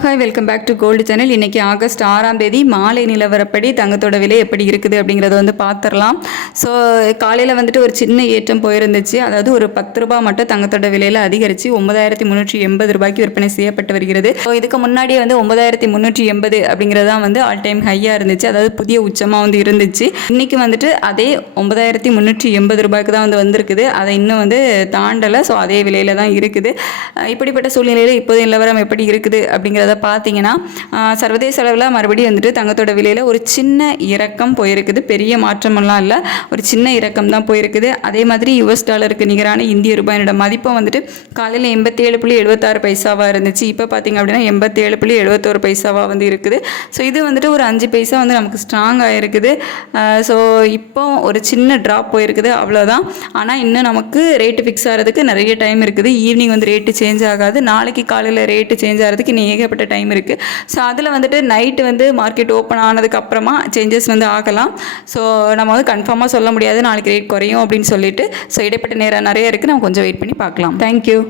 Hi, welcome back to gold channel. இன்றைக்கி August 6ஆம் தேதி மாலை நிலவரப்படி தங்கத்தோட விலை எப்படி இருக்குது அப்படிங்கிறத பார்த்துடலாம். ஸோ காலையில் ஒரு சின்ன ஏற்றம் போயிருந்துச்சு. அதாவது ஒரு 10 ரூபா மட்டும் தங்கத்தோட விலையில் அதிகரித்து 9380 ரூபாய்க்கு விற்பனை செய்யப்பட்டு வருகிறது. ஸோ இதுக்கு முன்னாடியே 9380 அப்படிங்கிறது தான் ஆல் டைம் ஹையாக இருந்துச்சு. அதாவது புதிய உச்சமாக இருந்துச்சு. இன்றைக்கி அதே 9380 ரூபாய்க்கு தான் வந்திருக்குது. அதை இன்னும் தாண்டலை. ஸோ அதே விலையில் தான் இருக்குது. இப்படிப்பட்ட சூழ்நிலையில் இப்போதைய நிலவரம் எப்படி இருக்குது அப்படிங்கிறத பார்த்தீங்கன்னா, சர்வதேச அளவில் மறுபடியும் தங்கத்தோட விலையில் ஒரு சின்ன இறக்கம் போயிருக்குது. பெரிய மாற்றமெல்லாம் இல்லை, ஒரு சின்ன இறக்கம் தான் போயிருக்குது. அதே மாதிரி US டாலருக்கு நிகரான இந்திய ரூபாயோட மதிப்பம் காலையில் 87.76 பைசாவாக இருந்துச்சு. இப்போ பார்த்தீங்க அப்படின்னா 87.71 பைசாவாக இருக்குது. ஸோ இது ஒரு 5 பைசா நமக்கு ஸ்ட்ராங்காக இருக்குது. ஸோ இப்போ ஒரு சின்ன ட்ராப் போயிருக்குது, அவ்வளோதான். ஆனால் இன்னும் நமக்கு ரேட்டு ஃபிக்ஸ் ஆகிறதுக்கு நிறைய டைம் இருக்குது. ஈவினிங் ரேட்டு சேஞ்ச் ஆகாது. நாளைக்கு காலையில் ரேட்டு சேஞ்ச் ஆகிறதுக்கு இன்னும் ஏகப்பட்ட டைம் இருக்குது. ஸோ அதில் நைட்டு மார்க்கெட் ஓப்பன் ஆனதுக்கு அப்புறமா சேஞ்சஸ் ஆகலாம். ஸோ நம்ம கன்ஃபார்மாக சொல்ல முடியாது நாளைக்கு ரேட் குறையும் அப்படின்னு சொல்லிட்டு. ஸோ இடைப்பட்ட நேரம் நிறைய இருக்குது. நம்ம கொஞ்சம் வெயிட் பண்ணி பார்க்கலாம். தேங்க்யூ.